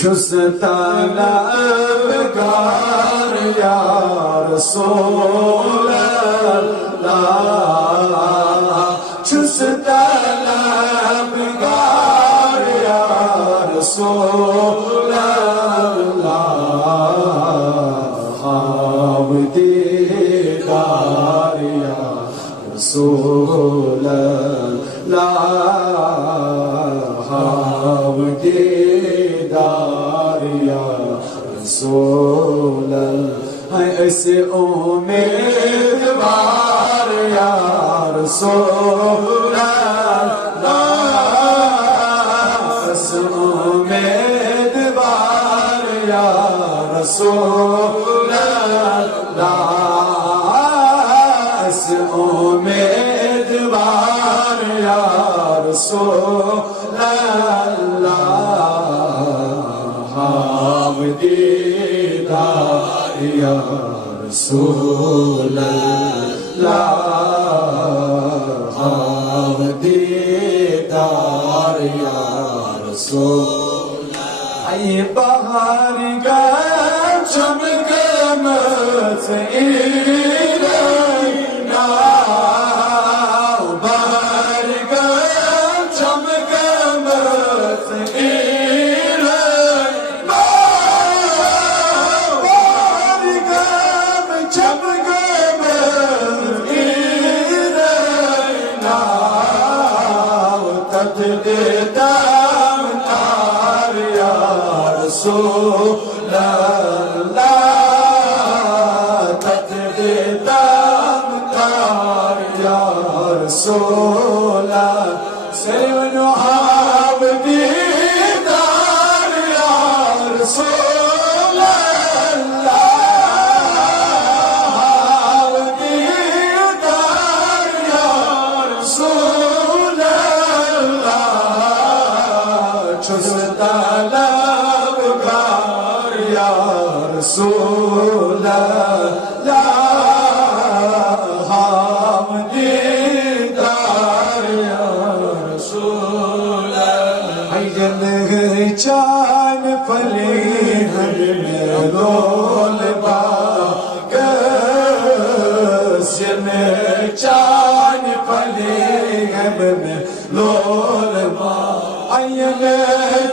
छुस तलबगार या रसूल अल्लाह छुस तलबगार या रसूल अल्लाह ख्वाब दीदार या रसूल अल्लाह ख्वाब दीदार या रसूल अल्लाह ऐसे उम्मीदवार या रसूल अल्लाह ऐसे उम्मीदवार या रसूल अल्लाह ऐसे उम्मीदवार या रसूल अल्लाह ख्वाब दीदार या रसूल अल्लाह ख्वाब दीदार या रसूल आई बहार का चमक से रसूल अल्लाह तक़दीम तार या रसूल सैनुहाब दीदार या रसूल अल्लाह दीदार या रसूल अल्लाह छुस तलबगार या रसूल अल्लाह ख्वाब दीदार या रसूल अल्लाह चान फले हर में लोल बाग चान फले हर में लोल बाग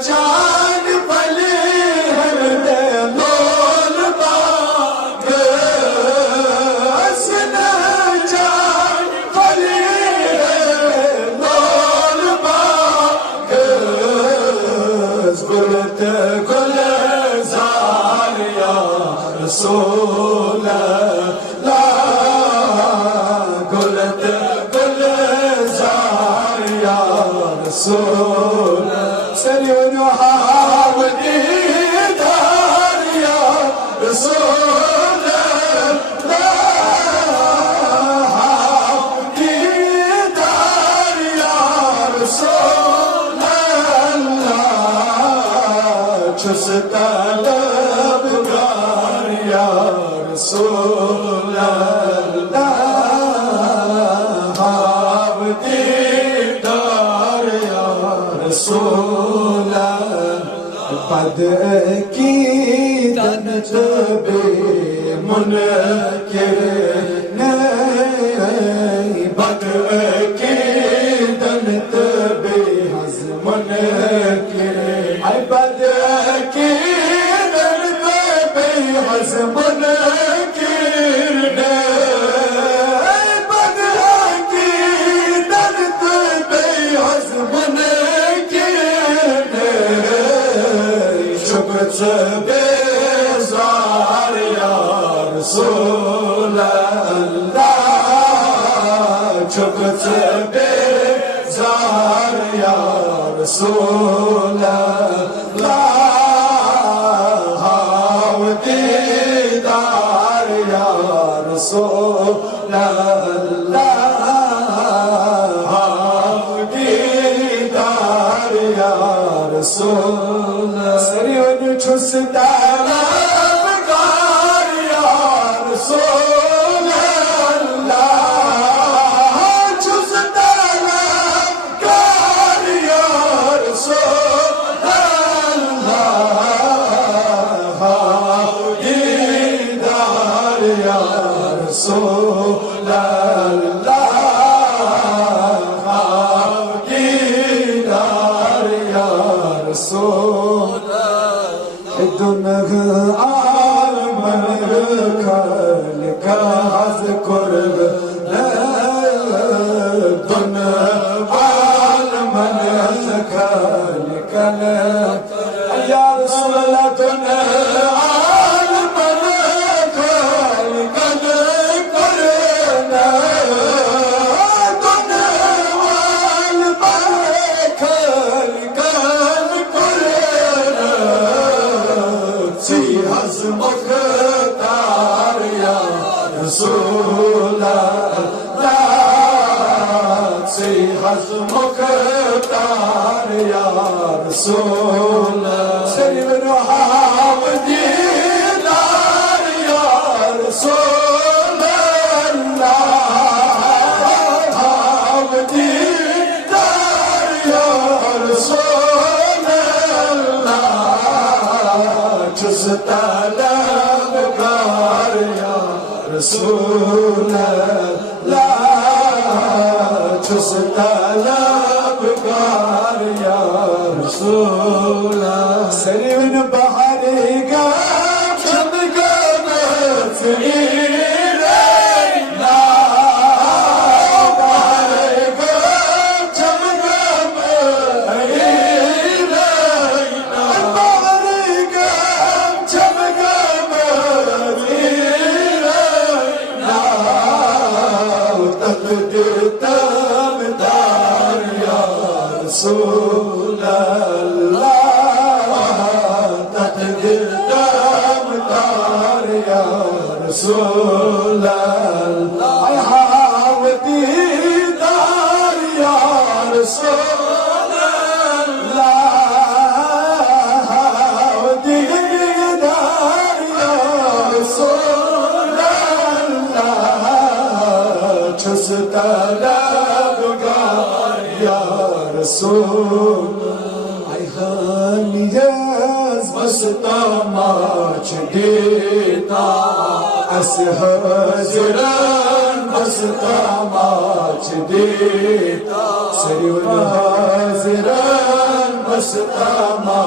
चान फले हर में लोल बाग चान फले लोल बाग गुलत गुलजार या रसूल अल्लाह गुलत गुलजार या रसूल सैनुहाब दीदार या रसूल अल्लाह दीदार या रसूल अल्लाह छुस तलबगार या रसूल अल्लाह ख्वाब दीदार या रसूल पद की दनत बे मुनकिर नहीं पद की दनत बे हज़म मुनकिर आई पद की दनत बे हज़म मुनकिर नहीं पद की दनत बे हज़म मुनकिर बेजार या रसूल अल्लाह चुप से बेजार या रसूल अल्लाह ख्वाब दीदार या रसूल अल्लाह ख्वाब दीदार या रसूल छुस तलबगार या रसूल अल्लाह छुस तलबगार या रसूल अल्लाह رسول الله ديدار يا رسول الدنيا عالم لك اذكر الدنيا عالم لك يا رسول الله الدنيا عالم لك مختار يا رسول الله سيحز مختار يا رسول الله سيد روحام دينار يا رسول الله روحام دينار يا رسول الله جزتالم كار يا رسول الله جزتالم كار يا رسول الله سريون بحري قام شبقام فينا بحري قام شبقام فينا بحري قام شبقام فينا وتقدر تمدار يا رسول الله تقدر تمدار يا رسول الله اي حاوتي دار يا رسول الله حاوتي دار يا رسول الله جزتالم كار يا رسول اي خانيز مستما چديتا اسهزران مستما چديتا سريون هزران مستما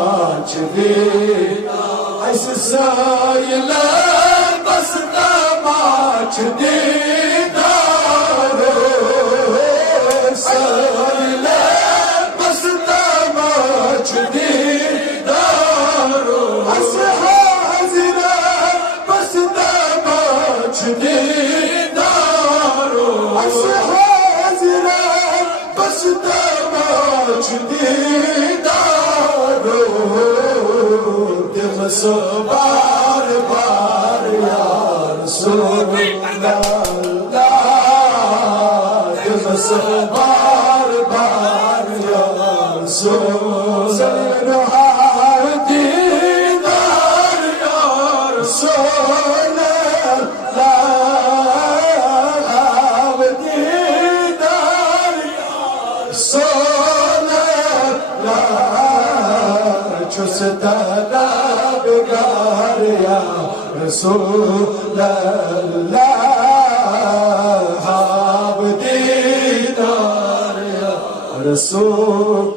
چديتا ايس سايلان مستما چديتا سايلان مستما چديتا اسهزران مستما چديتا اسهزران مستما چديتا دمس بار بار يا رسول الله دمس بار بار يا رسول الله ديدار يا رسول الله ديدار يا رسول الله جزتالم كار يا رسول الله ديدار يا رسول